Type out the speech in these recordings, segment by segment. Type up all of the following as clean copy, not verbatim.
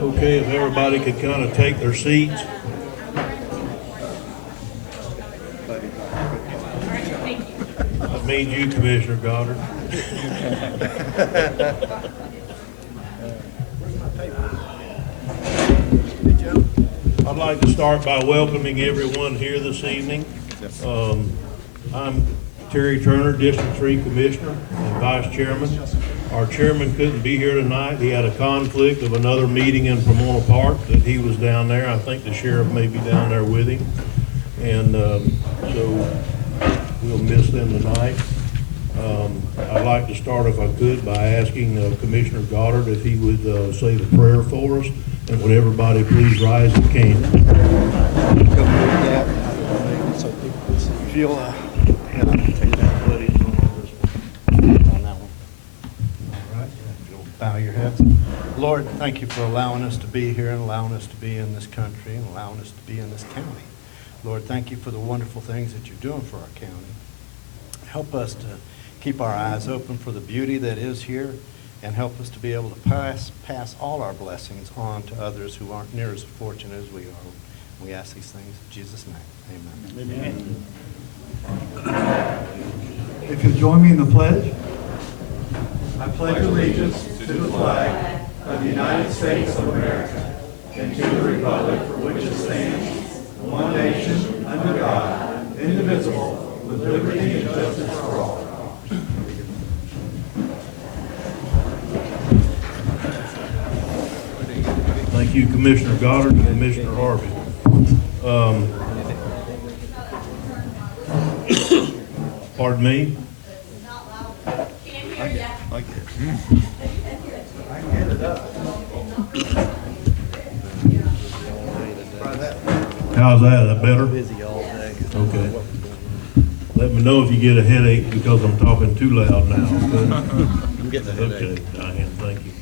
Okay, if everybody could kind of take their seats. That means you, Commissioner Goddard. I'd like to start by welcoming everyone here this evening. I'm Terry Turner, District 3 Commissioner and Vice Chairman. Our chairman couldn't be here tonight. He had a conflict of another meeting in Pomona Park that he was down there. I think the sheriff may be down there with him. And so we'll miss them tonight. I'd like to start, if I could, by asking Commissioner Goddard if he would say the prayer for us. And would everybody please rise if can. If you'll take that, buddy, on that one. All right, if you'll bow your heads. Lord, thank you for allowing us to be here and allowing us to be in this country and allowing us to be in this county. Lord, thank you for the wonderful things that you're doing for our county. Help us to keep our eyes open for the beauty that is here, and help us to be able to pass all our blessings on to others who aren't near as fortunate as we are. We ask these things in Jesus' name. Amen. If you'll join me in the pledge. I pledge allegiance to the flag of the United States of America and to the republic for which it stands, one nation, under God, indivisible, with liberty and justice for all. Thank you, Commissioner Goddard and Commissioner Harvey. Pardon me? How's that? Is that better? Busy all day. Okay. Let me know if you get a headache because I'm talking too loud now. I'm getting a headache. Okay, Diane, thank you.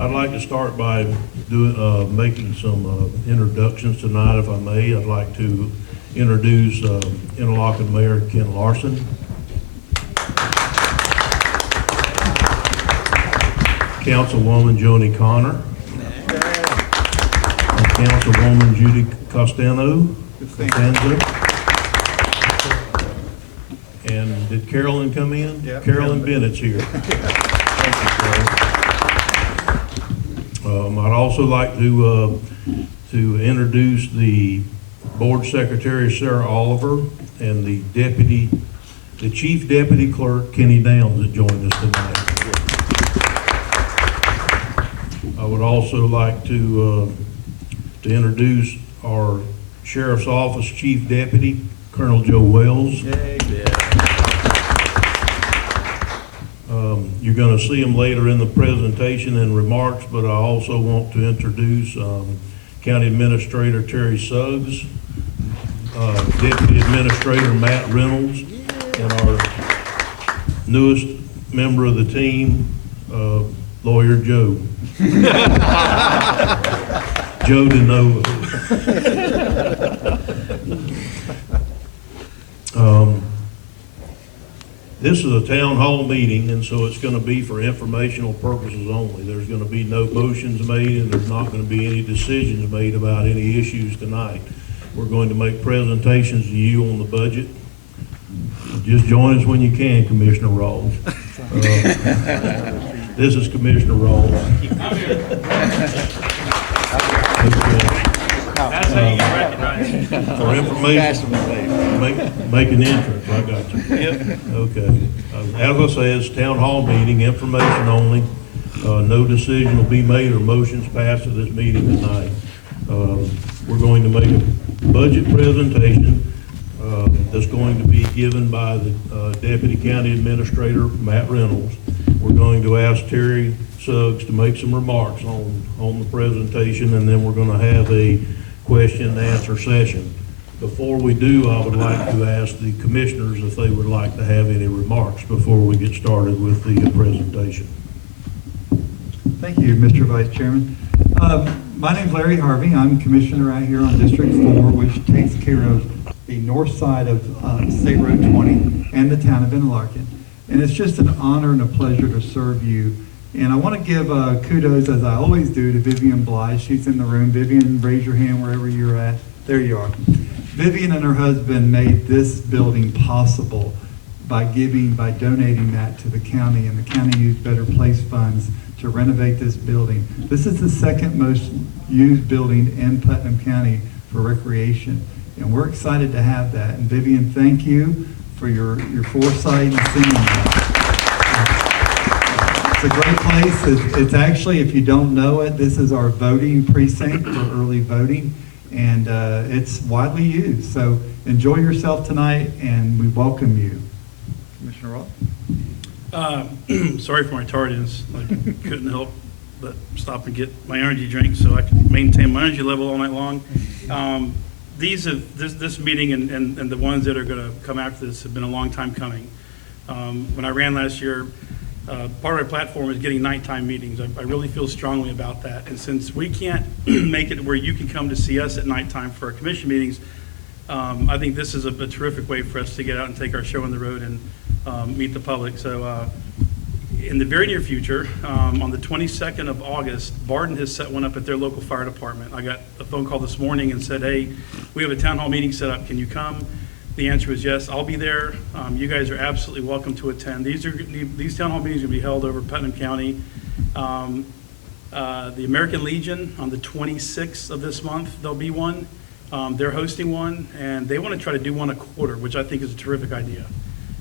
I'd like to start by making some introductions tonight, if I may. I'd like to introduce Interlachen Mayor Ken Larson, Councilwoman Joni Connor, and Councilwoman Judy Costanzo. And did Carolyn come in? Yeah, Carolyn Bennett's here. Thank you, Carolyn. I'd also like to introduce the Board Secretary, Sarah Oliver, and the Chief Deputy Clerk, Kenny Downs, that joined us tonight. I would also like to introduce our Sheriff's Office Chief Deputy, Colonel Joe Wells. You're going to see him later in the presentation and remarks, but I also want to introduce County Administrator Terry Suggs, Deputy Administrator Matt Reynolds, and our newest member of the team, Lawyer Joe. Joe DeNova. This is a town hall meeting, and so it's going to be for informational purposes only. There's going to be no motions made, and there's not going to be any decisions made about any issues tonight. We're going to make presentations to you on the budget. Just join us when you can, Commissioner Rawls. This is Commissioner Rawls. That's how you get recognized. For information, make an entrance. I got you. Yep. Okay. As I say, it's town hall meeting, information only. No decision will be made or motions passed at this meeting tonight. We're going to make a budget presentation that's going to be given by the Deputy County Administrator, Matt Reynolds. We're going to ask Terry Suggs to make some remarks on the presentation, and then we're going to have a question and answer session. Before we do, I would like to ask the commissioners if they would like to have any remarks before we get started with the presentation. Thank you, Mr. Vice Chairman. My name's Larry Harvey. I'm Commissioner out here on District 4, which takes care of the north side of State Road 20 and the town of Interlachen. And it's just an honor and a pleasure to serve you. And I want to give kudos, as I always do, to Vivian Blythe. She's in the room. Vivian, raise your hand wherever you're at. There you are. Vivian and her husband made this building possible by donating that to the county, and the county used Better Place funds to renovate this building. This is the second most used building in Putnam County for recreation, and we're excited to have that. And Vivian, thank you for your foresight in seeing that. It's a great place. It's actually, if you don't know it, this is our voting precinct for early voting, and it's widely used. So enjoy yourself tonight, and we welcome you. Commissioner Roth? Sorry for my tardiness. I couldn't help but stop and get my energy drink so I can maintain my energy level all night long. This meeting and the ones that are going to come after this have been a long time coming. When I ran last year, part of our platform is getting nighttime meetings. I really feel strongly about that. And since we can't make it where you can come to see us at nighttime for our commission meetings, I think this is a terrific way for us to get out and take our show on the road and meet the public. So in the very near future, on the 22nd of August, Barden has set one up at their local fire department. I got a phone call this morning and said, hey, we have a town hall meeting set up. Can you come? The answer is yes, I'll be there. You guys are absolutely welcome to attend. These town hall meetings will be held over Putnam County. The American Legion, on the 26th of this month, there'll be one. They're hosting one, and they want to try to do one a quarter, which I think is a terrific idea.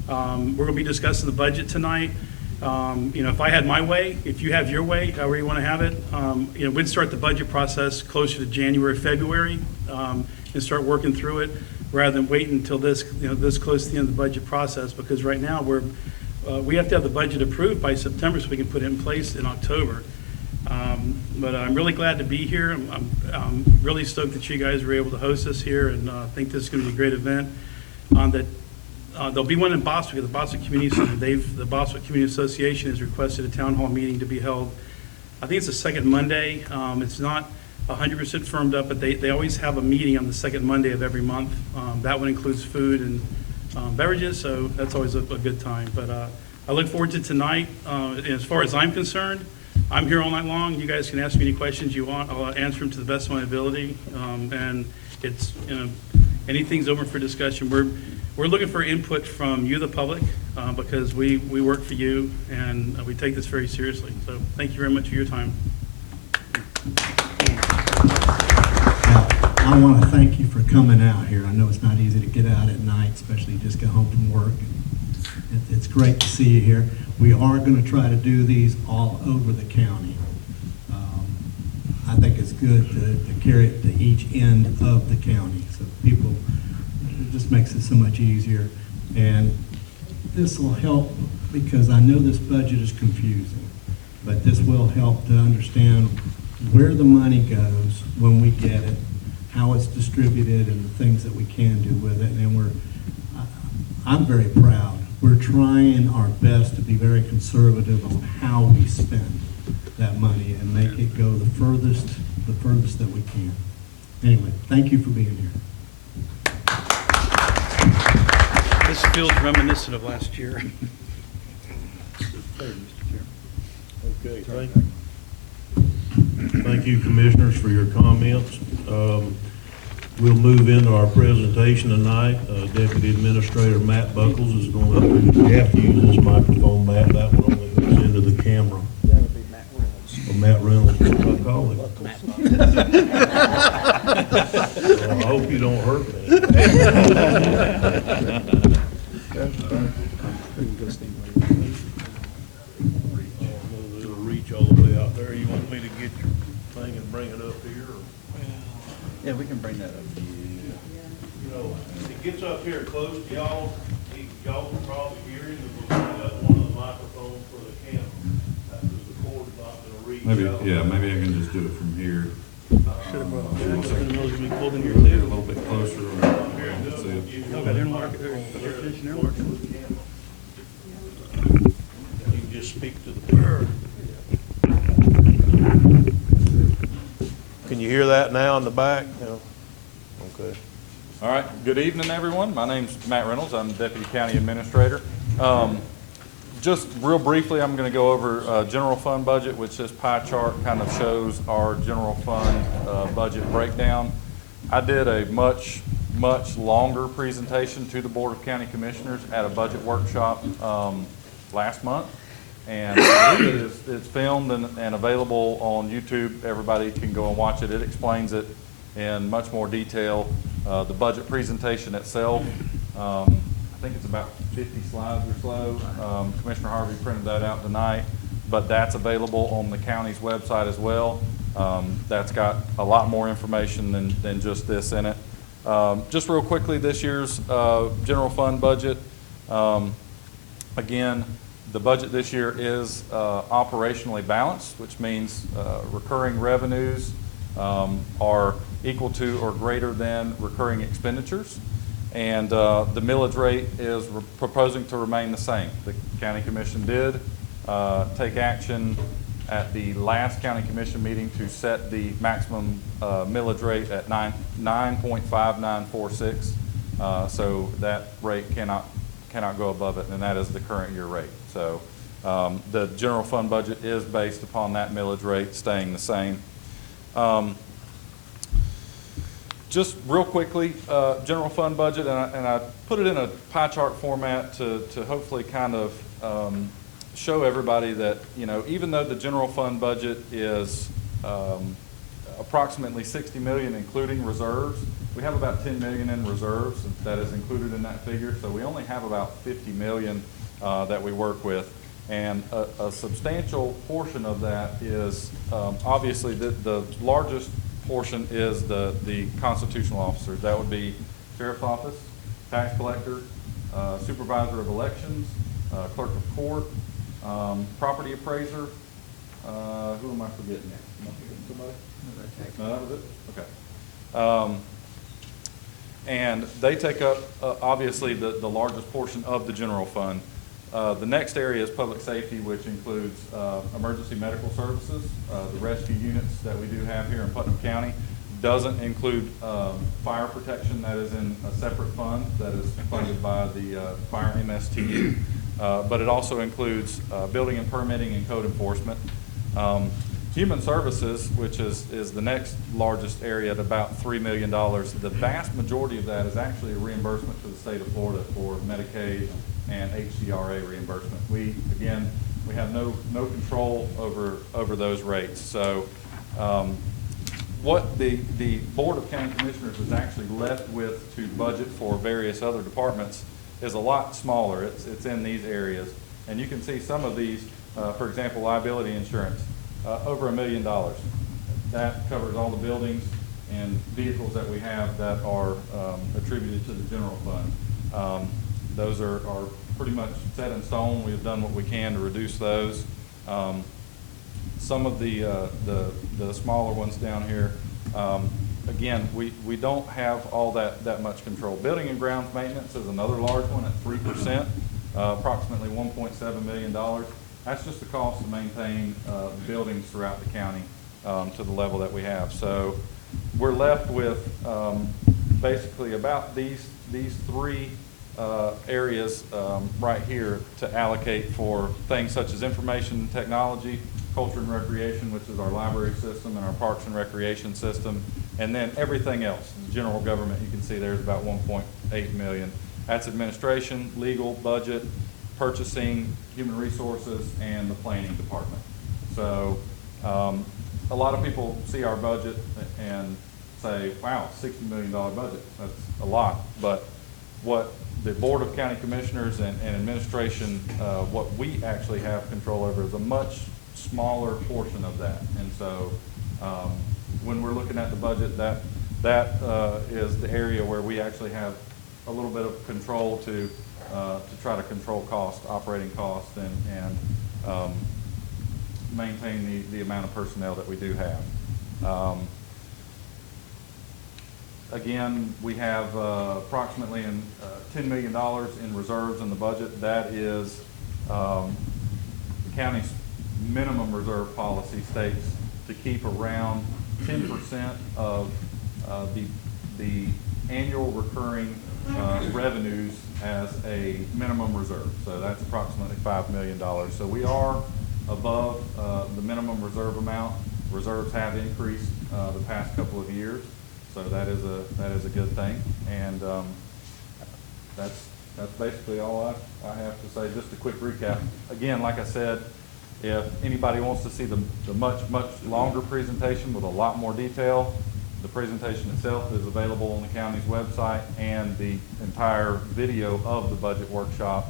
We're going to be discussing the budget tonight. If I had my way, if you have your way, however you want to have it, we'd start the budget process closer to January, February, and start working through it rather than waiting until this close to the end of the budget process, because right now we have to have the budget approved by September so we can put it in place in October. But I'm really glad to be here. I'm really stoked that you guys were able to host us here, and I think this is going to be a great event. There'll be one in Boswick, at the Boswick Community Center. The Boswick Community Association has requested a town hall meeting to be held. I think it's the second Monday. It's not 100% firmed up, but they always have a meeting on the second Monday of every month. That one includes food and beverages, so that's always a good time. But I look forward to tonight. As far as I'm concerned, I'm here all night long. You guys can ask me any questions you want. I'll answer them to the best of my ability. And it's, anything's open for discussion. We're looking for input from you, the public, because we work for you, and we take this very seriously. So thank you very much for your time. I want to thank you for coming out here. I know it's not easy to get out at night, especially you just get home from work. It's great to see you here. We are going to try to do these all over the county. I think it's good to carry it to each end of the county, so people, it just makes it so much easier. And this will help, because I know this budget is confusing, but this will help to understand where the money goes when we get it, how it's distributed, and the things that we can do with it. And I'm very proud. We're trying our best to be very conservative on how we spend that money and make it go the furthest that we can. Anyway, thank you for being here. This feels reminiscent of last year. Okay, thank you, commissioners, for your comments. We'll move into our presentation tonight. Deputy Administrator Matt Buckles is going to, you have to use this microphone, Matt. That one only goes into the camera. That would be Matt Reynolds. Or Matt Reynolds, what do I call him? Well, I hope you don't hurt me. It'll reach all the way out there. You want me to get your thing and bring it up here? Or? Yeah, we can bring that up. You know, it gets up here close to y'all, y'all can probably hear him, and we'll bring up one of the microphones for the camera. That's because the cord's not gonna reach out. Maybe I can just do it from here. Should have brought that. I didn't know it was going to be cold in here, Get a too. little bit closer. No, but they're market, they're finishing their work. You can just speak to the bird. Can you hear that now in the back? No? Okay. All right, good evening, everyone. My name's Matt Reynolds. I'm Deputy County Administrator. just real briefly, I'm going to go over general fund budget, which this pie chart kind of shows our general fund budget breakdown. I did a much longer presentation to the Board of County Commissioners at a budget workshop last month. And I believe it's filmed and available on YouTube. Everybody can go and watch it. It explains it in much more detail. The budget presentation itself, I think it's about 50 slides or so. Commissioner Harvey printed that out tonight, but that's available on the county's website as well. That's got a lot more information than just this in it. Just real quickly, this year's general fund budget. Again, the budget this year is operationally balanced, which means recurring revenues are equal to or greater than recurring expenditures. And the millage rate is proposing to remain the same. The County Commission did take action at the last County Commission meeting to set the maximum millage rate at 9.5946. So that rate cannot go above it, and that is the current year rate. So the general fund budget is based upon that millage rate staying the same. Just real quickly, general fund budget, and I put it in a pie chart format to hopefully kind of show everybody that, you know, even though the general fund budget is approximately 60 million, including reserves, we have about 10 million in reserves that is included in that figure. So we only have about 50 million that we work with. And a substantial portion of that is obviously the largest portion is the constitutional officers. That would be Sheriff's Office, Tax Collector, Supervisor of Elections, Clerk of Court, Property Appraiser. Who am I forgetting? Am I forgetting somebody? No, that was it? Okay. And they take up obviously the largest portion of the general fund. The next area is public safety, which includes emergency medical services. The rescue units that we do have here in Putnam County doesn't include fire protection. That is in a separate fund that is funded by the Fire MSTU. But it also includes building and permitting and code enforcement. Human services, which is the next largest area at about $3 million. The vast majority of that is actually a reimbursement to the state of Florida for Medicaid and HCRA reimbursement. We have no control over those rates. So what the Board of County Commissioners is actually left with to budget for various other departments is a lot smaller. It's in these areas. And you can see some of these, for example, liability insurance, over $1 million. That covers all the buildings and vehicles that we have that are attributed to the general fund. Those are pretty much set in stone. We have done what we can to reduce those. Some of the smaller ones down here, again, we don't have all that much control. Building and grounds maintenance is another large one at 3%, approximately $1.7 million. That's just the cost to maintain buildings throughout the county to the level that we have. So we're left with basically about these three areas right here to allocate for things such as information technology, culture and recreation, which is our library system, and our parks and recreation system, and then everything else. General government, you can see there's about 1.8 million. That's administration, legal, budget, purchasing, human resources, and the planning department. So a lot of people see our budget and say, wow, $60 million budget, that's a lot. But what the Board of County Commissioners and administration, what we actually have control over is a much smaller portion of that. And so when we're looking at the budget, that is the area where we actually have a little bit of control to try to control cost, operating cost, and maintain the amount of personnel that we do have. Again, we have approximately $10 million in reserves in the budget. That is the county's minimum reserve policy states to keep around 10% of the annual recurring revenues as a minimum reserve. So that's approximately $5 million. So we are above the minimum reserve amount. Reserves have increased the past couple of years, so that is a good thing. And that's basically all I have to say. Just a quick recap. Again, like I said, if anybody wants to see the much longer presentation with a lot more detail, the presentation itself is available on the county's website, and the entire video of the budget workshop,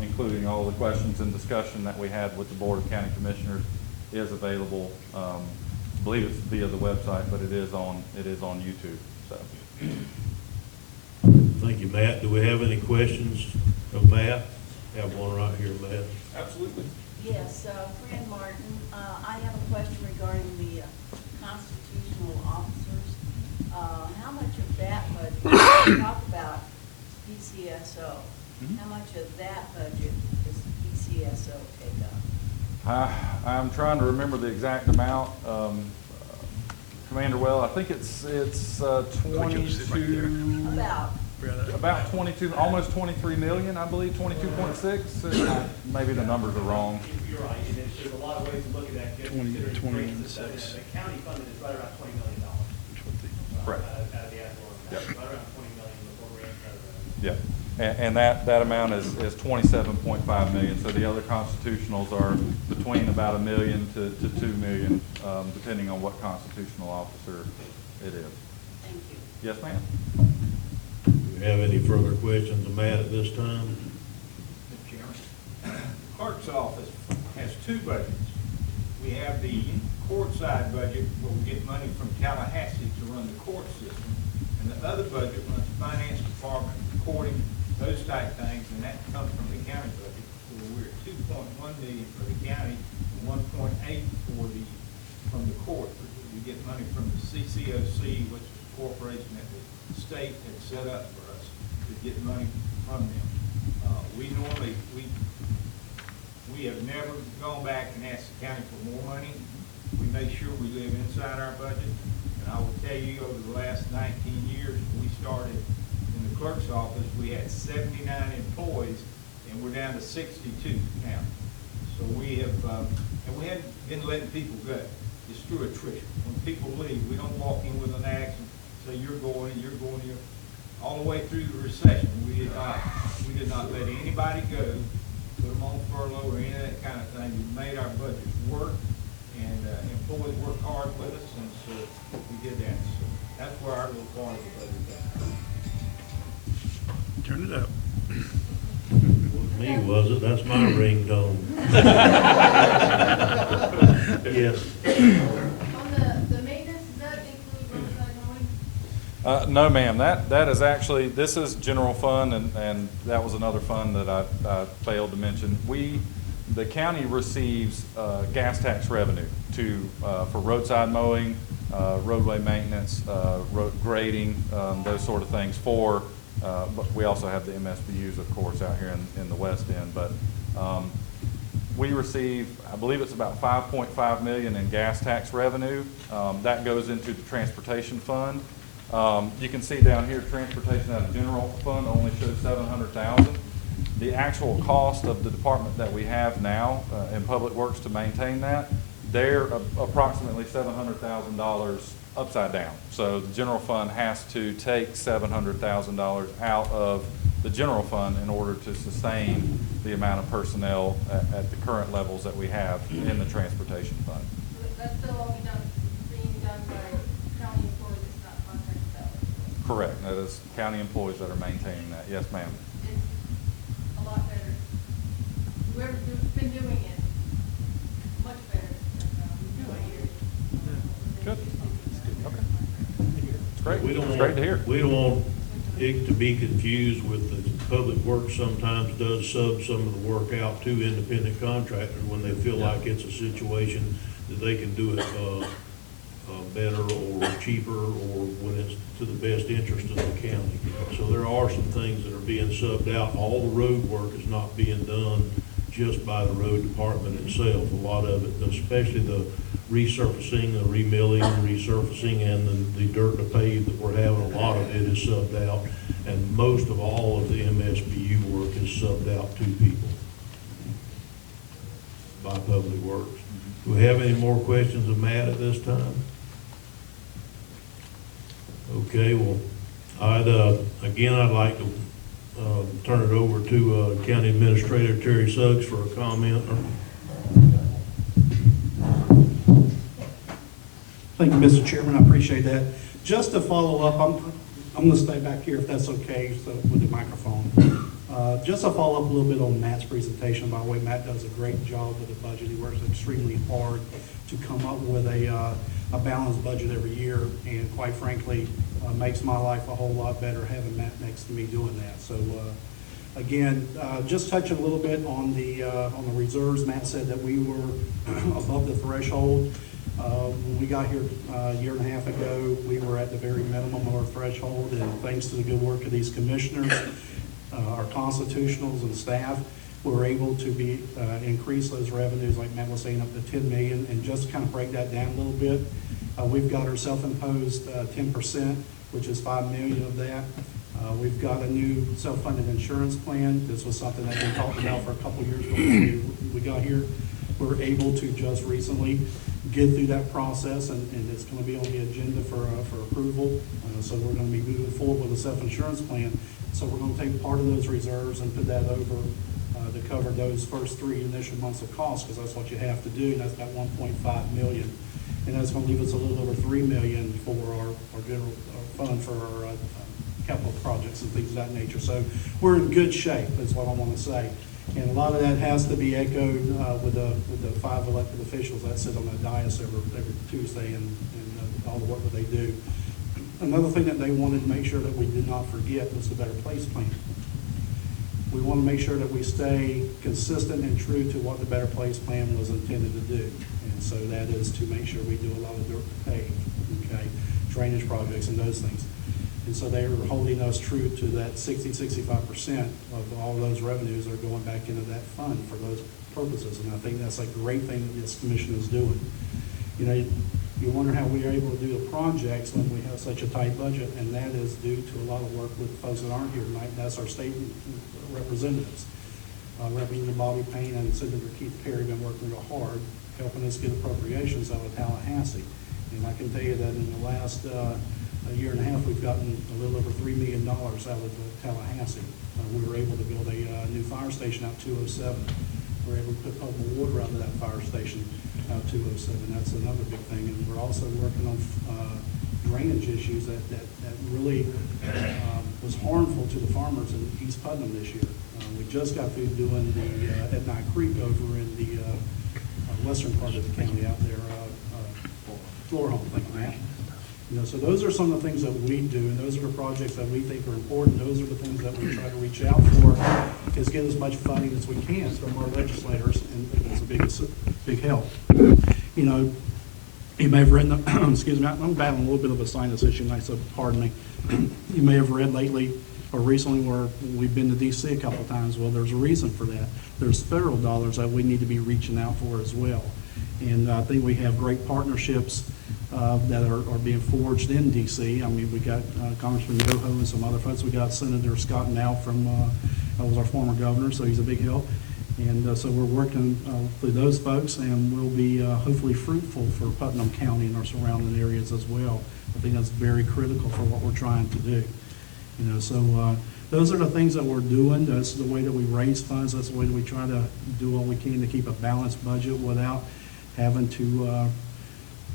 including all the questions and discussion that we had with the Board of County Commissioners, is available. I believe it's via the website, but it is on YouTube. So. Thank you, Matt. Do we have any questions of Matt? Have one right here, Matt. Absolutely. Yes, Fran Martin, I have a question regarding the constitutional officers. How much of that budget, you talk about PCSO, how much of that budget does PCSO take up? I'm trying to remember the exact amount. Commander Well, I think it's 22. About 22, almost 23 million, I believe, 22.6. Maybe the numbers are wrong. You're right, and there's a lot of ways to look at that. 26. The county funding is right around $20 million. Correct. Out of the ad valorem, Yep. right around $20 million before we're in Yeah, and that amount is 27.5 million. So the other constitutionals are between about $1 million to $2 million, depending on what constitutional officer it is. Thank you. Yes, ma'am. Do you have any further questions of Matt at this time? Mr. Chairman, the clerk's office has two budgets. We have the courtside budget where we get money from Tallahassee to run the court system, and the other budget runs the finance department, recording, those type things, and that comes from the county budget. So we're at 2.1 million for the county and 1.8 from the court. We get money from the CCOC, which is a corporation that the state had set up for us to get money from them. We have never gone back and asked the county for more money. We make sure we live inside our budget. And I will tell you, over the last 19 years, we started in the clerk's office, we had 79 employees, and we're down to 62 now. So we have, and we haven't been letting people go. It's through attrition. When people leave, we don't walk in with an axe and say, you're going. All the way through the recession, we did not let anybody go, put them on furlough or any of that kind of thing. We made our budgets work, and employees worked hard with us, and so we did that. So that's where our little part of the budget is. Turn it up. Wasn't me, was it? That's my ringtone. Yes. On the maintenance, does that include roadside mowing? No, ma'am. That is actually, this is general fund, and that was another fund that I failed to mention. The county receives gas tax revenue for roadside mowing, roadway maintenance, road grading, those sort of things. But we also have the MSBU's, of course, out here in the west end. But we receive, I believe it's about 5.5 million in gas tax revenue. That goes into the transportation fund. You can see down here, transportation out of general fund only shows 700,000. The actual cost of the department that we have now in Public Works to maintain that, they're approximately $700,000 upside down. So the general fund has to take $700,000 out of the general fund in order to sustain the amount of personnel at the current levels that we have in the transportation fund. That's still all being done by county employees, it's not contract salary. Correct. That is county employees that are maintaining that. Yes, ma'am. It's a lot better. Whoever's been doing it, much better than my years. Good. Okay. It's great. It's great want, to hear. We don't want it to be confused with the Public Works sometimes does sub some of the work out to independent contractors when they feel like it's a situation that they can do it better or cheaper, or when it's to the best interest of the county. So there are some things that are being subbed out. All the road work is not being done just by the road department itself. A lot of it, especially the resurfacing, the remilling, resurfacing, and the dirt to pave that we're having, a lot of it is subbed out. And most of all of the MSBU work is subbed out to people by Public Works. Do we have any more questions of Matt at this time? Okay, well, I'd like to turn it over to County Administrator Terry Suggs for a comment. Thank you, Mr. Chairman, I appreciate that. Just to follow up, I'm gonna stay back here if that's okay, so with the microphone. Just to follow up a little bit on Matt's presentation, by the way, Matt does a great job with the budget. He works extremely hard to come up with a balanced budget every year, and quite frankly, makes my life a whole lot better having Matt next to me doing that. So, again, just touching a little bit on the reserves. Matt said that we were above the threshold. When we got here a year and a half ago, we were at the very minimum of our threshold, and thanks to the good work of these commissioners, our constitutionals and staff, we were able to increase those revenues, like Matt was saying, up to 10 million. And just to kind of break that down a little bit, we've got our self-imposed 10%, which is 5 million of that. We've got a new self-funded insurance plan. This was something that we talked about for a couple of years before we got here. We were able to just recently get through that process, and it's going to be on the agenda for approval. So we're going to be moving forward with a self-insurance plan. So we're going to take part of those reserves and put that over to cover those first 3 initial months of cost, because that's what you have to do, and that's about 1.5 million. And that's going to leave us a little over 3 million for our general fund for our capital projects and things of that nature. So we're in good shape, is what I want to say. And a lot of that has to be echoed with the 5 elected officials that sit on that dais every Tuesday and all the work that they do. Another thing that they wanted to make sure that we did not forget was the Better Place plan. We want to make sure that we stay consistent and true to what the Better Place plan was intended to do. And so that is to make sure we do a lot of dirt to pave, okay, drainage projects and those things. And so they are holding us true to that 65% of all those revenues are going back into that fund for those purposes. And I think that's a great thing that this commission is doing. You know, you wonder how we are able to do the projects when we have such a tight budget, and that is due to a lot of work with folks that aren't here tonight. That's our state representatives. Representative Bobby Payne and Senator Keith Perry have been working real hard, helping us get appropriations out of Tallahassee. And I can tell you that in the last a year and a half, we've gotten a little over $3 million out of Tallahassee. We were able to build a new fire station out 207. We were able to put potable water out of that fire station out 207. That's another big thing. And we're also working on drainage issues that really was harmful to the farmers in East Putnam this year. We just got through doing the at Night Creek over in the western part of the county out there, Florhome, thank you, Matt. You know, so those are some of the things that we do, and those are the projects that we think are important. Those are the things that we try to reach out for, is get as much funding as we can from our legislators, and it's a big help. You know, you may have read, excuse me, I'm battling a little bit of a sinus issue tonight, so pardon me. You may have read lately or recently where we've been to D.C. a couple of times. Well, there's a reason for that. There's federal dollars that we need to be reaching out for as well. And I think we have great partnerships that are being forged in D.C. I mean, we got Congressman Yoho and some other folks. We got Senator Scott Now from, was our former governor, so he's a big help. And so we're working through those folks, and we'll be hopefully fruitful for Putnam County and our surrounding areas as well. I think that's very critical for what we're trying to do. You know, so those are the things that we're doing. That's the way that we raise funds. That's the way that we try to do all we can to keep a balanced budget without having to,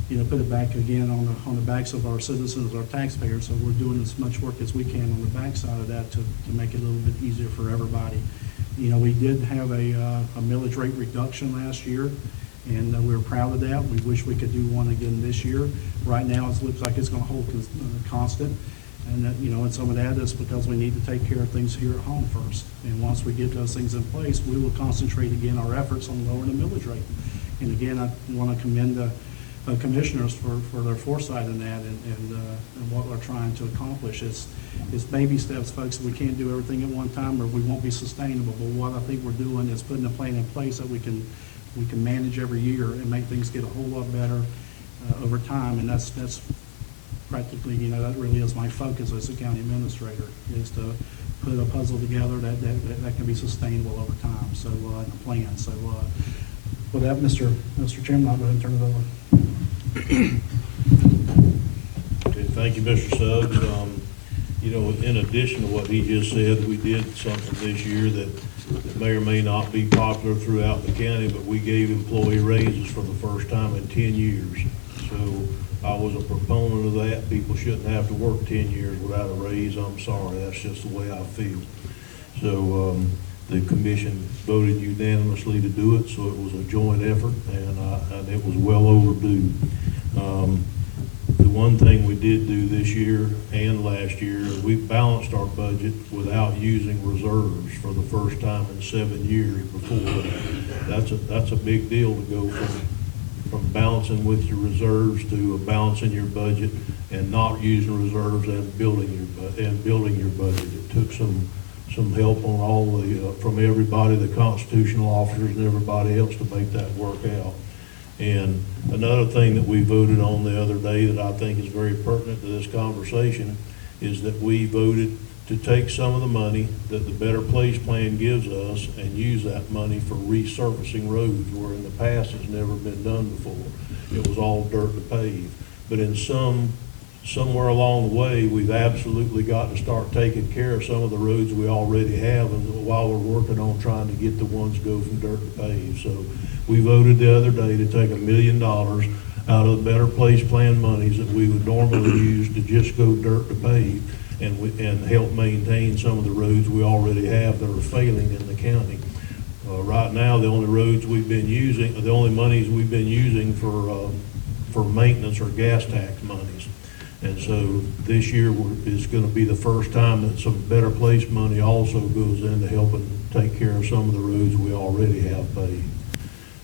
you know, put it back again on the backs of our citizens, our taxpayers. So we're doing as much work as we can on the backside of that to make it a little bit easier for everybody. You know, we did have a millage rate reduction last year, and we were proud of that. We wish we could do one again this year. Right now, it looks like it's going to hold constant. And that, you know, and some of that is because we need to take care of things here at home first. And once we get those things in place, we will concentrate again our efforts on lowering the millage rate. And again, I want to commend the commissioners for their foresight in that and what we're trying to accomplish. It's baby steps, folks. We can't do everything at one time or we won't be sustainable. But what I think we're doing is putting a plan in place that we can manage every year and make things get a whole lot better over time. And that's practically, that really is my focus as a county administrator, is to put a puzzle together that can be sustainable over time. So, and a plan. So, with that, Mr. Chairman, I'll go ahead and turn it over. Okay, thank you, Mr. Suggs. In addition to what he just said, we did something this year that may or may not be popular throughout the county, but we gave employee raises for the first time in 10 years. So I was a proponent of that. People shouldn't have to work 10 years without a raise. I'm sorry, that's just the way I feel. So the commission voted unanimously to do it, so it was a joint effort, and it was well overdue. The one thing we did do this year and last year, we balanced our budget without using reserves for the first time in 7 years before. That's a big deal to go from balancing with your reserves to balancing your budget and not using reserves and building your budget. It took some help on all from everybody, the constitutional officers and everybody else, to make that work out. And another thing that we voted on the other day that I think is very pertinent to this conversation is that we voted to take some of the money that the Better Place Plan gives us and use that money for resurfacing roads, where in the past it's never been done before. It was all dirt to pave. But in somewhere along the way, we've absolutely got to start taking care of some of the roads we already have, and while we're working on trying to get the ones go from dirt to pave. So we voted the other day to take $1 million out of the Better Place Plan monies that we would normally use to just go dirt to pave and help maintain some of the roads we already have that are failing in the county. Right now, the only monies we've been using for maintenance are gas tax monies. And so this year is going to be the first time that some Better Place money also goes into helping take care of some of the roads we already have paved.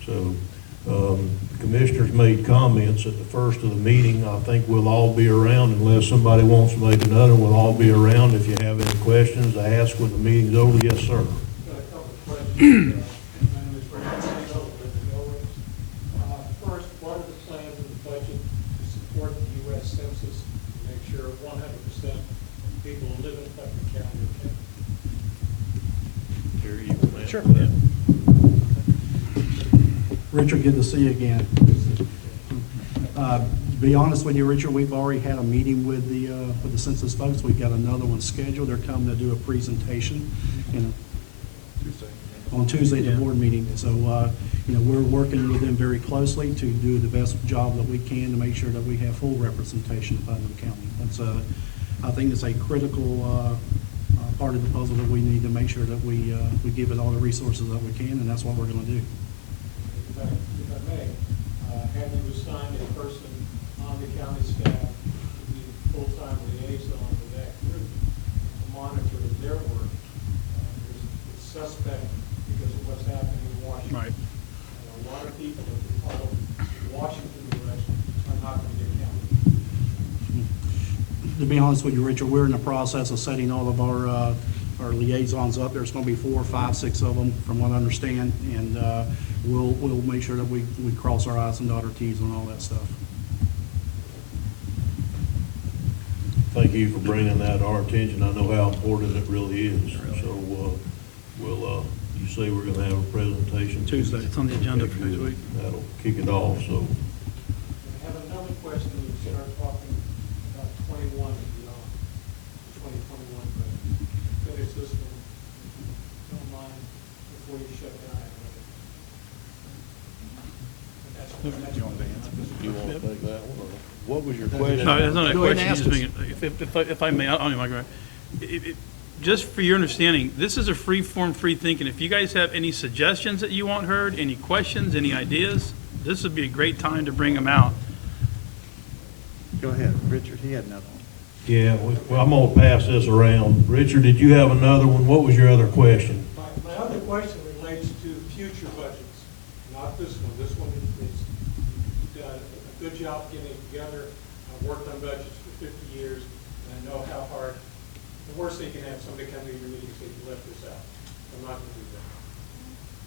So the commissioners made comments at the first of the meeting. I think we'll all be around unless somebody wants to make another. We'll all be around if you have any questions to ask when the meeting's over. Yes, sir. Got a couple of questions. First, what are the plans in the budget to support the U.S. Census to make sure 100% people who live in Putnam County are kept? Sure. Richard, good to see you again. To be honest with you, Richard, we've already had a meeting with the census folks. We've got another one scheduled. They're coming to do a presentation on Tuesday at the board meeting. So, we're working with them very closely to do the best job that we can to make sure that we have full representation of Putnam County. That's I think it's a critical part of the puzzle that we need to make sure that we give it all the resources that we can, and that's what we're going to do. If I may, have you assigned a person on the county staff to be full-time liaison with that group to monitor their work? It's suspect because of what's happening in Washington. Right. And a lot of people that we follow the Washington direction are not going to get counted. To be honest with you, Richard, we're in the process of setting all of our liaisons up. There's going to be 4, 5, 6 of them, from what I understand, and we'll make sure that we cross our I's and dot our T's on all that stuff. Thank you for bringing that to our attention. I know how important it really is. So you say we're going to have a presentation Tuesday. It's on the agenda for next week. That'll kick it off. So I have another question when we start talking about 21 and beyond, 2021 budget. Finish this one, don't mind, before you shut down. you want to take that one? Or what was your question? No, that's not a Go ahead question. and Just ask being- if I may, I don't know, Mike, just for your understanding, this is a free form, free thinking. If you guys have any suggestions that you want heard, any questions, any ideas, this would be a great time to bring them out. Go ahead, Richard, he had another one. Yeah, well, I'm going to pass this around. Richard, did you have another one? What was your other question? My other question relates to future budgets, not this one. This one is a good job getting it together. I've worked on budgets for 50 years, and I know how hard. The worst thing you can have somebody come to your meeting and say, you left this out. I'm not going to do that.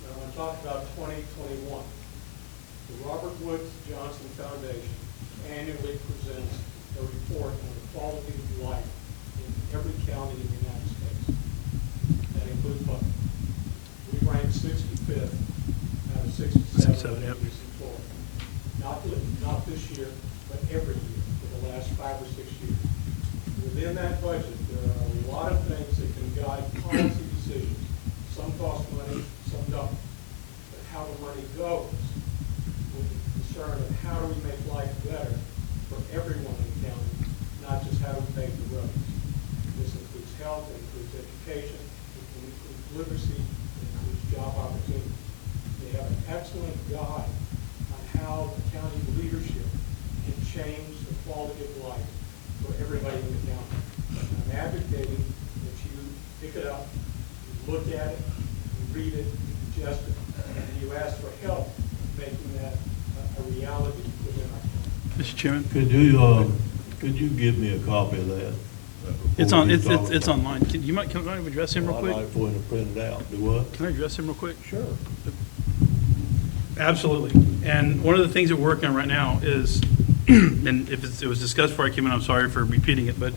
But I want to talk about 2021. The Robert Woods Johnson Foundation annually presents a report on the quality of life in every county in the United States. That includes Putnam. We rank 65th out of 67 yep. counties in Florida. Not this year, but every year for the last 5 or 6 years. Within that budget, there are a lot of things that can guide policy decisions. Some cost money, some don't. But how the money goes with the concern of how do we make life better for everyone in the county, not just how do we pave the roads. This includes health, it includes education, it includes literacy, it includes job opportunities. They have an excellent guide on how the county leadership can change the quality of life for everybody in the county. And I'm advocating that you pick it up, you look at it, you read it, you digest it, and you ask for help making that a reality within our county. Mr. Chairman? Could you give me a copy of that? It's before on, we it's, talk it's it's about it? online. Can I address him real I'd quick? like for him to print it out. Do what? Can I address him real quick? Sure. Absolutely. And one of the things that we're working on right now is, and if it was discussed before I came in, I'm sorry for repeating it, but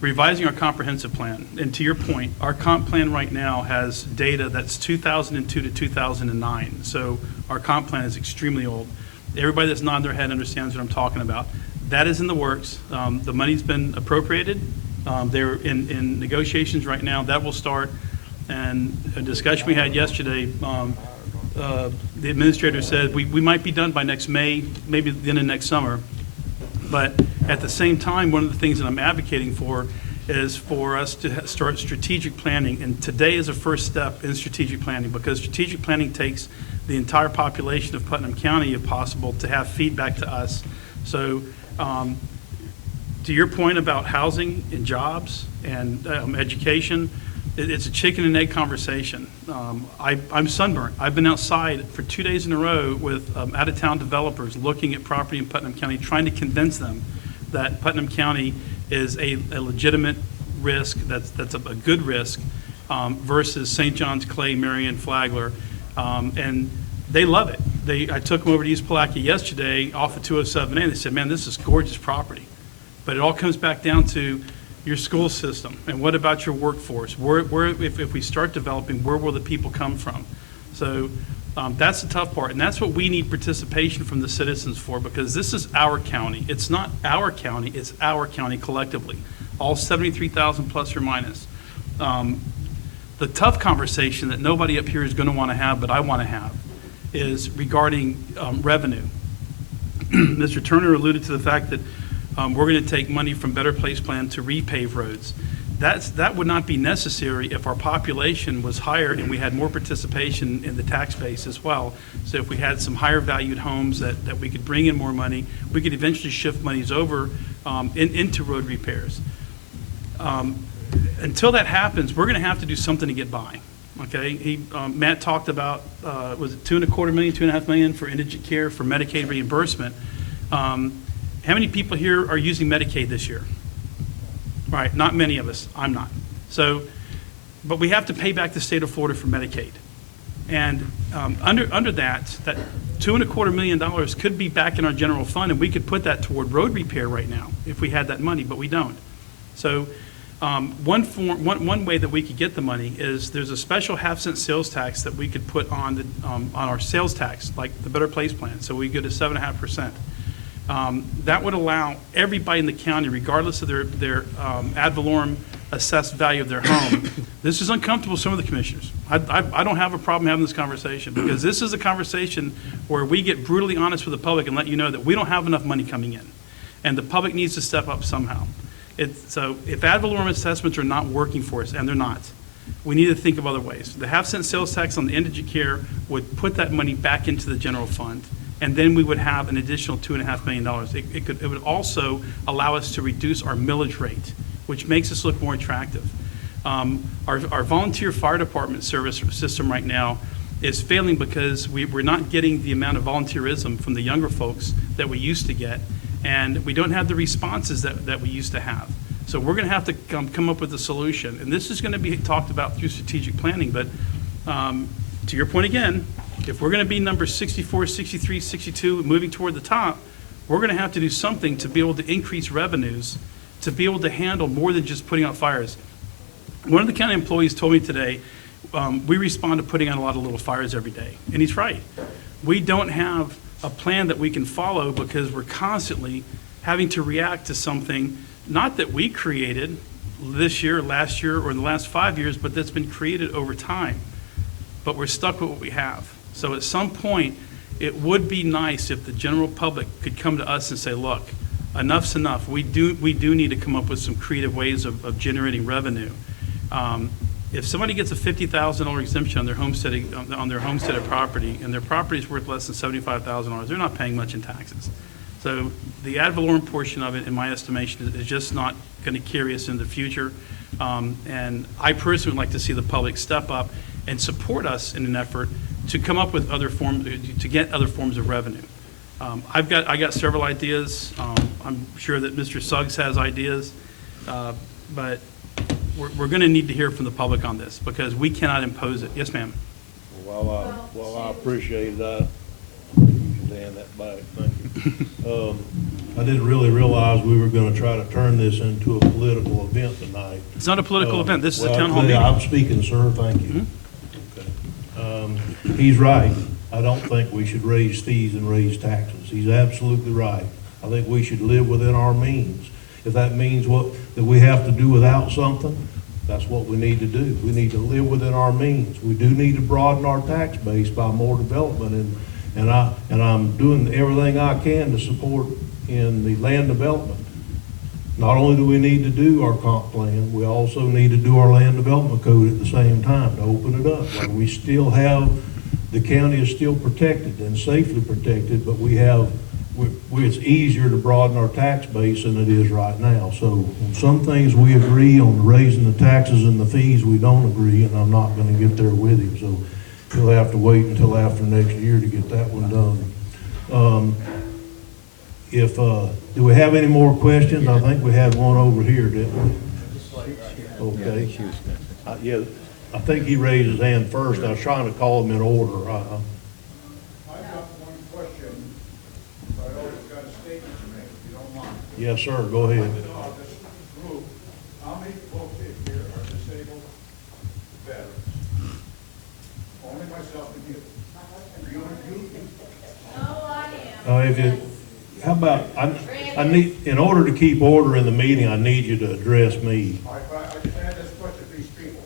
revising our comprehensive plan. And to your point, our comp plan right now has data that's 2002 to 2009. So our comp plan is extremely old. Everybody that's nodding their head understands what I'm talking about. That is in the works. The money's been appropriated. They're in negotiations right now. That will start. And a discussion we had yesterday, the administrator said we might be done by next May, maybe the end of next summer. But at the same time, one of the things that I'm advocating for is for us to start strategic planning. And today is a first step in strategic planning, because strategic planning takes the entire population of Putnam County, if possible, to have feedback to us. So to your point about housing and jobs and education, it's a chicken and egg conversation. I'm sunburnt. I've been outside for 2 days in a row with out-of-town developers looking at property in Putnam County, trying to convince them that Putnam County is a legitimate risk, that's a good risk, versus St. John's, Clay, Marion, Flagler. And they love it. I took them over to East Palatka yesterday off of 207A, and they said, man, this is gorgeous property. But it all comes back down to your school system, and what about your workforce? If we start developing, where will the people come from? So that's the tough part, and that's what we need participation from the citizens for, because this is our county. It's not our county, it's our county collectively, all 73,000 plus or minus. The tough conversation that nobody up here is going to want to have, but I want to have, is regarding revenue. Mr. Turner alluded to the fact that we're going to take money from Better Place Plan to repave roads. That would not be necessary if our population was higher and we had more participation in the tax base as well. So if we had some higher valued homes that we could bring in more money, we could eventually shift monies over into road repairs. Until that happens, we're going to have to do something to get by. Okay, Matt talked about, was it $2.25 million, $2.5 million for indigent care for Medicaid reimbursement. How many people here are using Medicaid this year? Right, not many of us. I'm not. So, but we have to pay back the state of Florida for Medicaid. And under that $2.25 million could be back in our general fund, and we could put that toward road repair right now if we had that money, but we don't. So one way that we could get the money is there's a special half-cent sales tax that we could put on our sales tax, like the Better Place Plan, so we go to 7.5%. That would allow everybody in the county, regardless of their ad valorem assessed value of their home. This is uncomfortable to some of the commissioners. I don't have a problem having this conversation, because this is a conversation where we get brutally honest with the public and let you know that we don't have enough money coming in, and the public needs to step up somehow. So if ad valorem assessments are not working for us, and they're not, we need to think of other ways. The half-cent sales tax on the indigent care would put that money back into the general fund, and then we would have an additional $2.5 million. It would also allow us to reduce our millage rate, which makes us look more attractive. Our volunteer fire department service system right now is failing because we're not getting the amount of volunteerism from the younger folks that we used to get, and we don't have the responses that we used to have. So we're going to have to come up with a solution, and this is going to be talked about through strategic planning, but to your point again, if we're going to be number 64, 63, 62, moving toward the top, we're going to have to do something to be able to increase revenues, to be able to handle more than just putting out fires. One of the county employees told me today, we respond to putting out a lot of little fires every day, and he's right. We don't have a plan that we can follow because we're constantly having to react to something, not that we created this year, last year, or in the last 5 years, but that's been created over time. But we're stuck with what we have. So at some point, it would be nice if the general public could come to us and say, look, enough's enough. We do need to come up with some creative ways of generating revenue. If somebody gets a $50,000 exemption on their homesteaded property, and their property is worth less than $75,000, they're not paying much in taxes. So the ad valorem portion of it, in my estimation, is just not going to carry us in the future. And I personally would like to see the public step up and support us in an effort to come up with other forms, to get other forms of revenue. I got several ideas. I'm sure that Mr. Suggs has ideas, but we're going to need to hear from the public on this because we cannot impose it. Yes, ma'am. Well, I appreciate that. You can hand that back. Thank you. I didn't really realize we were going to try to turn this into a political event tonight. It's not a political event. This is a Well, town hall meeting. I'm speaking, sir. Thank you. Okay. He's right. I don't think we should raise fees and raise taxes. He's absolutely right. I think we should live within our means. If that means that we have to do without something, that's what we need to do. We need to live within our means. We do need to broaden our tax base by more development, and I'm doing everything I can to support in the land development. Not only do we need to do our comp plan, we also need to do our land development code at the same time to open it up. Like we still have, the county is still protected and safely protected, but it's easier to broaden our tax base than it is right now. So on some things we agree, on raising the taxes and the fees we don't agree, and I'm not going to get there with him. So he'll have to wait until after next year to get that one done. Do we have any more questions? I think we had one over here, didn't we? Okay. Yeah, I think he raised his hand first. I was trying to call him in order. I got one question, but I always got a statement to make, if you don't mind. Yes, sir, go ahead. This group, how many folks here are disabled veterans? Only myself and you. How about, I need, in order to keep order in the meeting, I need you to address me. I just had this question to these people.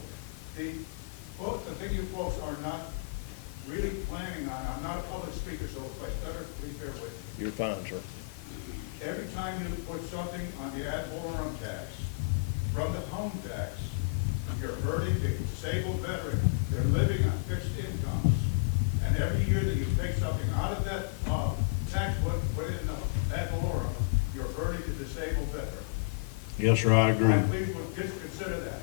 The thing you folks are not really planning on, I'm not a public speaker, so if I stutter, please bear with me. You're fine, sir. Every time you put something on the ad valorem tax, from the home tax, you're hurting the disabled veteran. They're living on fixed incomes. And every year that you take something out of that tax, put it in the ad valorem, you're hurting the disabled veteran. Yes, sir, I agree. Please just consider that.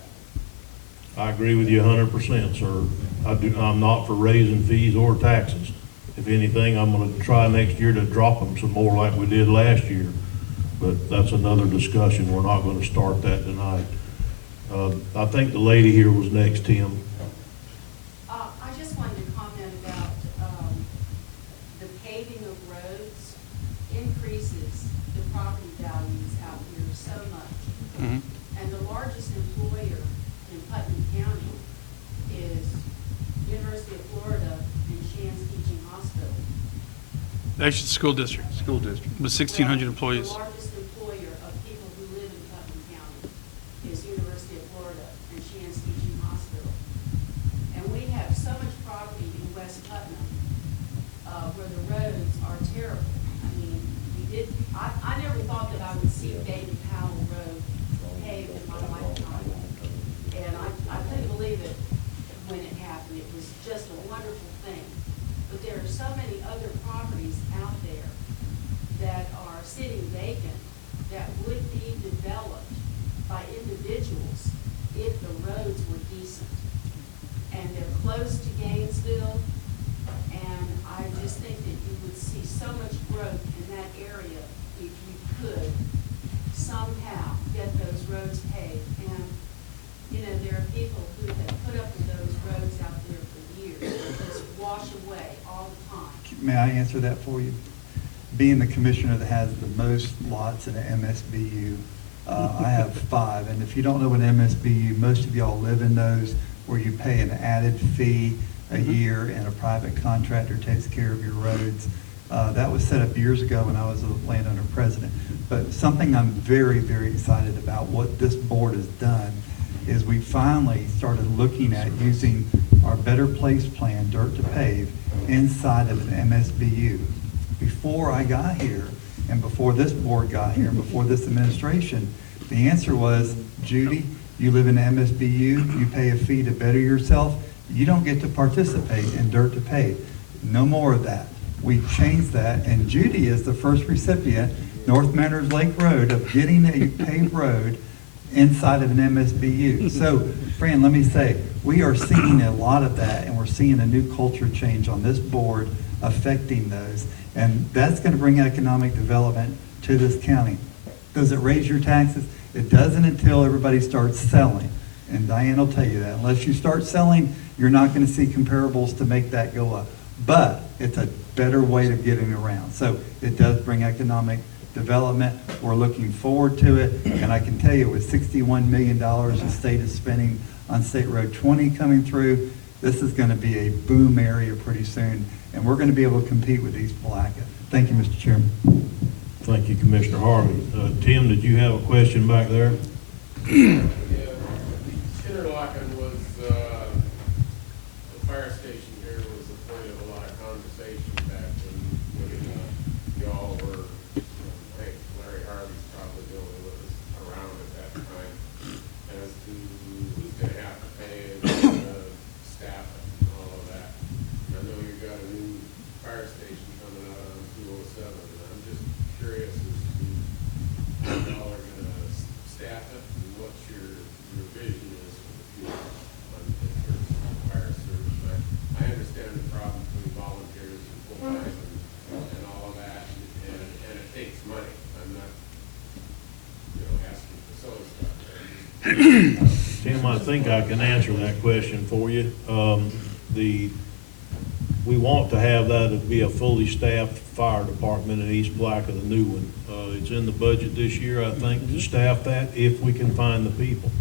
I agree with you 100%, sir. I'm not for raising fees or taxes. If anything, I'm going to try next year to drop them some more like we did last year. But that's another discussion. We're not going to start that tonight. I think the lady here was next, Tim. I just wanted to comment about the paving of roads increases the property values out here so much. And the largest employer in Putnam County is University of Florida and Shands Teaching Hospital. Actually, the school district. School district. With 1,600 employees. The largest employer of people who live in Putnam County is University of Florida and Shands Teaching Hospital. And we have so much property in West Putnam where the roads are terrible. I mean, I never thought that I would see David Powell Road paved in my lifetime. And I couldn't believe it when it happened. It was just a wonderful thing. But there are so many other properties out there that are sitting vacant may I answer that for you? Being the commissioner that has the most lots in an MSBU, I have 5. And if you don't know what MSBU, most of y'all live in those where you pay an added fee a year and a private contractor takes care of your roads. That was set up years ago when I was a landowner president. But something I'm very, very excited about, what this board has done, is we finally started looking at using our Better Place plan, dirt to pave, inside of an MSBU. Before I got here, and before this board got here, and before this administration, the answer was, Judy, you live in an MSBU, you pay a fee to better yourself, you don't get to participate in dirt to pave. No more of that. We changed that, and Judy is the first recipient, North Manners Lake Road, of getting a paved road inside of an MSBU. So, Fran, let me say, we are seeing a lot of that, and we're seeing a new culture change on this board affecting those. And that's going to bring economic development to this county. Does it raise your taxes? It doesn't until everybody starts selling. And Diane will tell you that. Unless you start selling, you're not going to see comparables to make that go up. But it's a better way of getting around. So it does bring economic development. We're looking forward to it. And I can tell you, with $61 million the state is spending on State Road 20 coming through, this is going to be a boom area pretty soon. And we're going to be able to compete with East Palatka. Thank you, Mr. Chairman. Thank you, Commissioner Harvey. Tim, did you have a question back there? Yeah, Interlachen was, the fire station here was the point of a lot of conversation back when y'all were, I think Larry Harvey's probably the only one was around at that time, as to who's gonna have to pay and staff it and all of that. And I know you got a new fire station coming out on 207, and I'm just curious as to how y'all are gonna staff it and what your vision is for the future in terms of fire service. I understand the problem between volunteers and full-time and all of that, and it takes money. I'm not, asking for silly stuff. Tim, I think I can answer that question for you. We want to have that to be a fully staffed fire department in East Palatka, the new one. It's in the budget this year, I think, to staff that if we can find the people.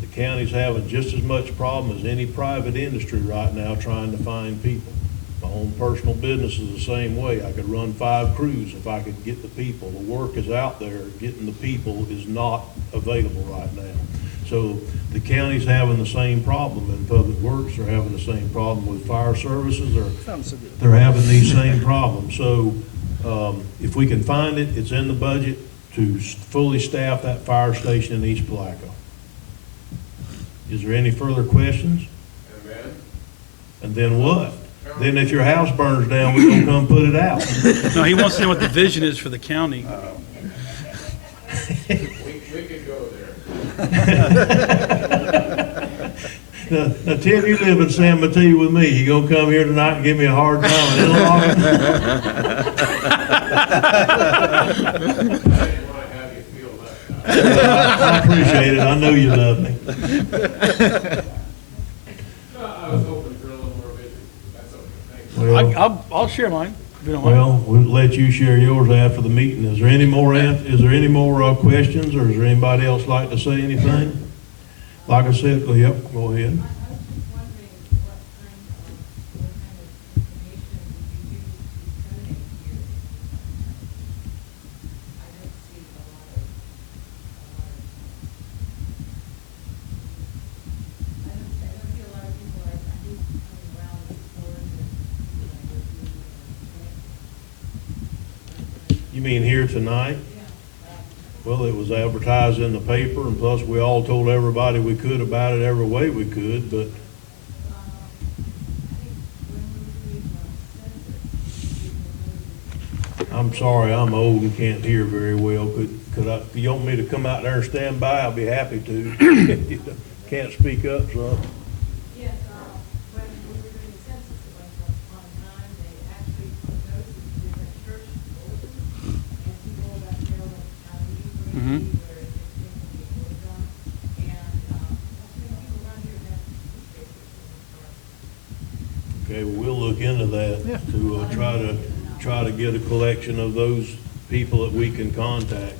The county's having just as much problem as any private industry right now trying to find people. My own personal business is the same way. I could run 5 crews if I could get the people. The work is out there. Getting the people is not available right now. So the county's having the same problem, and Public Works are having the same problem with fire services. They're having these same problems. So if we can find it, it's in the budget to fully staff that fire station in East Palatka. Is there any further questions? Amen. And then what? Then if your house burns down, we're gonna come put it out. No, he wants to know what the vision is for the county. We could go there. Now, Tim, you live in San Mateo with me. You gonna come here tonight and give me a hard time in Interlachen? I appreciate it. I know you love me. I was hoping for a little more vision. That's okay. Thanks. Well, I'll share mine. if you don't mind. well, we'll let you share yours after the meeting. Is there any more, questions, or is there anybody else like to say anything? Like I said, yep, go ahead. You mean here tonight? Well, it was advertised in the paper, and plus we all told everybody we could about it every way we could, but I'm sorry, I'm old and can't hear very well. Could you want me to come out there and stand by? I'll be happy to. If you can't speak up, so. Yes, when we were doing the census at one time, they actually put notices in different church bulletins, and people about Carolyn County, where it's been voted on, and people around here have newspapers in the car. Okay, well, we'll look into that to try to get a collection of those people that we can contact.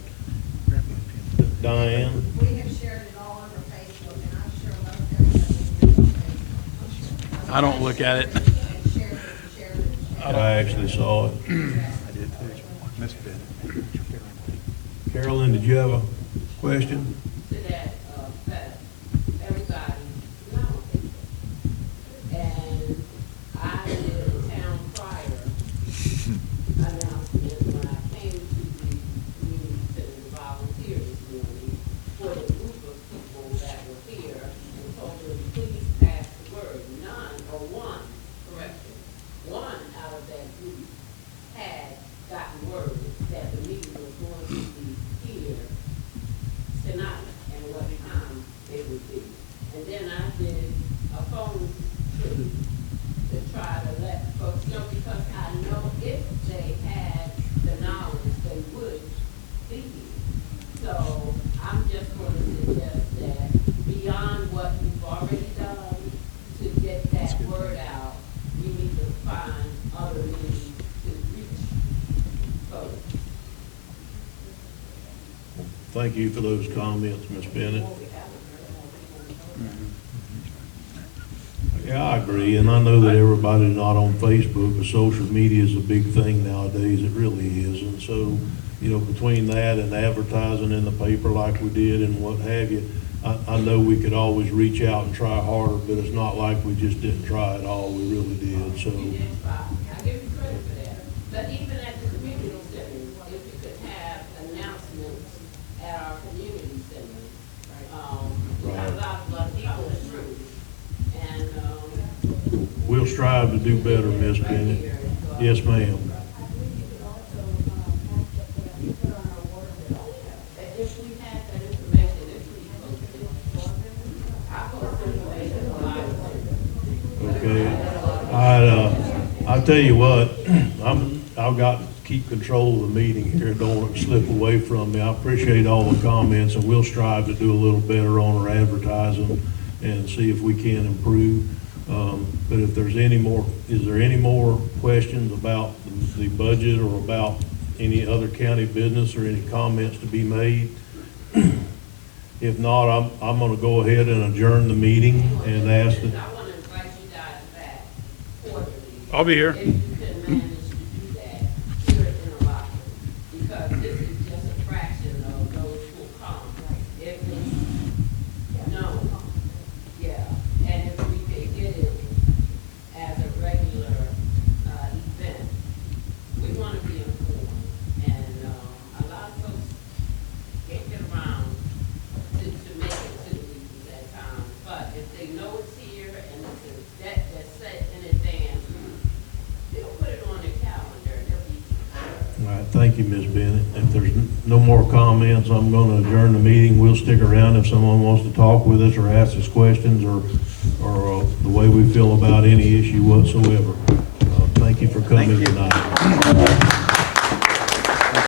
Diane? We have shared it all over Facebook, and I'm sure most everybody is on Facebook. I don't look at it. And shared it, and shared it, and shared it. I actually saw it. I did too. Miss Bennett. Carolyn, did you have a question? To that, that everybody knows. And I did a town crier announcement when I came to the community center to volunteer this morning for the group of people that were here and told them, please pass the word. None, or one, correction, one out of that group had gotten word that the meeting was going to be here tonight and what time it would be. And then I did a phone trip to try to let folks know, because I know if they had the knowledge, they would be here. So I'm just going to suggest that beyond what we've already done to get that word out, we need to find other means to reach folks. Thank you for those comments, Ms. Bennett. Yeah, I agree, and I know that everybody's not on Facebook, but social media is a big thing nowadays, it really is. And so, you know, between that and advertising in the paper like we did and what have you, I know we could always reach out and try harder, but it's not like we just didn't try at all, we really did, so. You did try. I give you credit for that. But even at the community center, if you could have announcements at our community center, we have a lot of people through. And, We'll strive to do better, Ms. Bennett. Yes, ma'am. We could also, ask that we put on our water bill. if we had that information, if we posted, I post information a lot. Okay, I tell you what, I've got to keep control of the meeting here, don't let it slip away from me. I appreciate all the comments, and we'll strive to do a little better on our advertising and see if we can improve. But if there's any more, is there any more questions about the budget or about any other county business or any comments to be made? If not, I'm gonna go ahead and adjourn the meeting and ask that. I want to invite you guys back quarterly. I'll be here. If you can manage to do that here in Interlachen, because this is just a fraction of those who come. If it's known, yeah, and if we can get it as a regular, event, we want to be informed. And, a lot of folks can't get around to make it to the meetings at times. But if they know it's here and it's a date that's set in advance, they'll put it on their calendar and they'll be. All right, thank you, Ms. Bennett. If there's no more comments, I'm gonna adjourn the meeting. We'll stick around if someone wants to talk with us or ask us questions or the way we feel about any issue whatsoever. Thank you for coming tonight.